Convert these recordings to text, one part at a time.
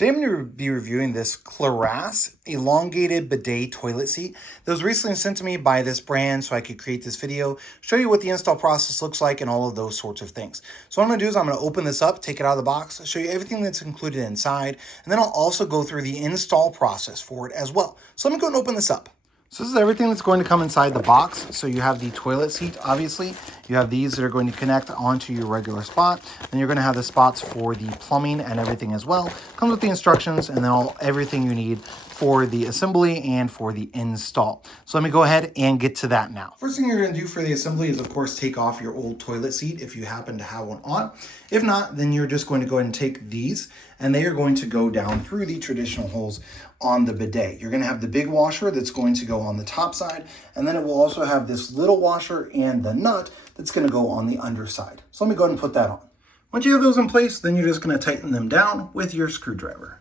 Today I'm going to be reviewing this Clirass elongated bidet toilet seat that was recently sent to me by this brand so I could create this video, show you what the install process looks like and all of those sorts of things. So what I'm going to do is I'm going to open this up, take it out of the box, show you everything that's included inside, and then I'll also go through the install process for it as well. So let me go and open this up. So this is everything that's going to come inside the box. So you have the toilet seat, obviously. You have these that are going to connect onto your regular spot. Then you're going to have the spots for the plumbing and everything as well. Comes with the instructions and then everything you need for the assembly and for the install. So let me go ahead and get to that now. First thing you're going to do for the assembly is, of course, take off your old toilet seat if you happen to have one on. If not, then you're just going to go ahead and take these and they are going to go down through the traditional holes on the bidet. You're going to have the big washer that's going to go on the top side, and then it will also have this little washer and the nut that's going to go on the underside. So let me go ahead and put that on. Once you have those in place, then you're just going to tighten them down with your screwdriver.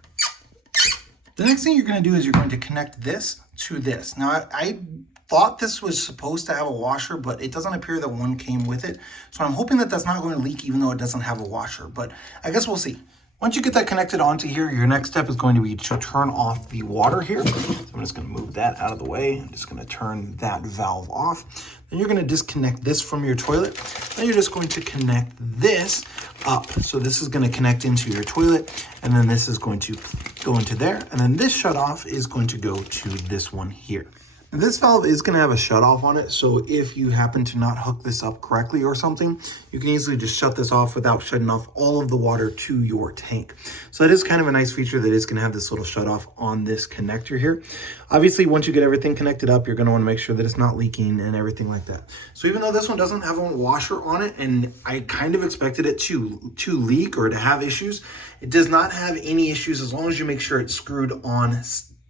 The next thing you're going to do is you're going to connect this to this. Now, I thought this was supposed to have a washer, but it doesn't appear that one came with it. So I'm hoping that that's not going to leak even though it doesn't have a washer, but I guess we'll see. Once you get that connected onto here, your next step is going to be to turn off the water here. So I'm just going to move that out of the way. I'm just going to turn that valve off. Then you're going to disconnect this from your toilet. Then you're just going to connect this up. So this is going to connect into your toilet, and then this is going to go into there. And then this shut off is going to go to this one here. This valve is going to have a shutoff on it, so if you happen to not hook this up correctly or something, you can easily just shut this off without shutting off all of the water to your tank. So that is kind of a nice feature that is going to have this little shutoff on this connector here. Obviously, once you get everything connected up, you're going to want to make sure that it's not leaking and everything like that. So even though this one doesn't have a washer on it, and I kind of expected it to leak or to have issues, it does not have any issues as long as you make sure it's screwed on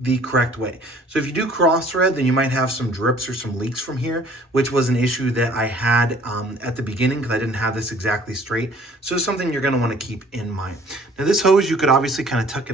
the correct way. So if you do cross thread, then you might have some drips or some leaks from here, which was an issue that I had at the beginning because I didn't have this exactly straight. So it's something you're going to want to keep in mind. Now this hose, you could obviously kind of tuck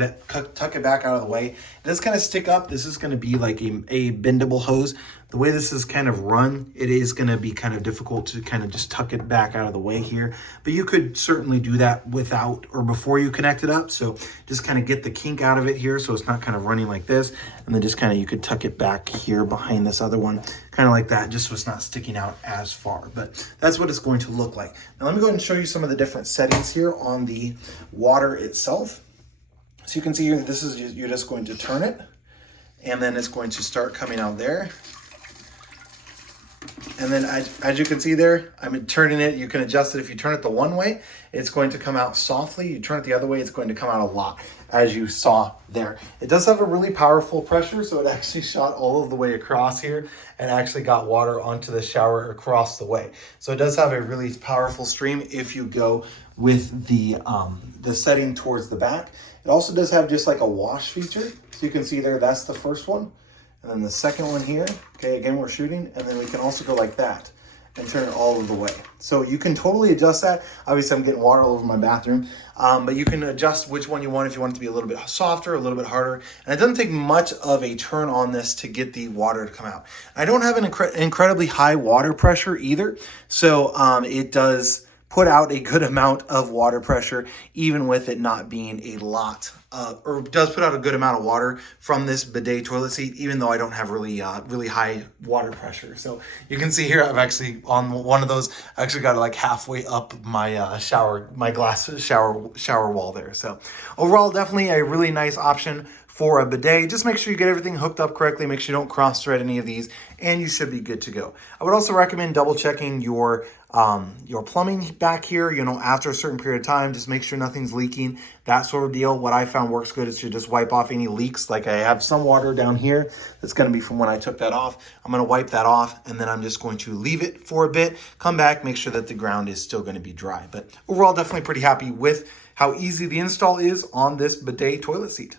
it back out of the way. It does kind of stick up. This is going to be like a bendable hose. The way this is kind of run, it is going to be kind of difficult to kind of just tuck it back out of the way here. But you could certainly do that without or before you connect it up. So just kind of get the kink out of it here so it's not kind of running like this. And then just kind of, you could tuck it back here behind this other one, kind of like that, just so it's not sticking out as far. But that's what it's going to look like. Now let me go ahead and show you some of the different settings here on the water itself. So you can see here, this is, you're just going to turn it, and then it's going to start coming out there. And then as you can see there, I'm turning it. You can adjust it. If you turn it the one way, it's going to come out softly. You turn it the other way, it's going to come out a lot, as you saw there. It does have a really powerful pressure, so it actually shot all of the way across here and actually got water onto the shower across the way. So it does have a really powerful stream if you go with the setting towards the back. It also does have just like a wash feature. So you can see there, that's the first one. And then the second one here, okay, again, we're shooting, and then we can also go like that and turn it all of the way. So you can totally adjust that. Obviously, I'm getting water all over my bathroom, but you can adjust which one you want if you want it to be a little bit softer, a little bit harder. And it doesn't take much of a turn on this to get the water to come out. I don't have an incredibly high water pressure either, so it does put out a good amount of water pressure, even with it not being a lot, or does put out a good amount of water from this bidet toilet seat, even though I don't have really high water pressure. So you can see here, I've actually, on one of those, I actually got it like halfway up my glass shower wall there. So overall, definitely a really nice option for a bidet. Just make sure you get everything hooked up correctly. Make sure you don't cross thread any of these, and you should be good to go. I would also recommend double checking your plumbing back here, after a certain period of time. Just make sure nothing's leaking, that sort of deal. What I found works good is to just wipe off any leaks. Like I have some water down here that's going to be from when I took that off. I'm going to wipe that off, and then I'm just going to leave it for a bit, come back, make sure that the ground is still going to be dry. But overall, definitely pretty happy with how easy the install is on this bidet toilet seat.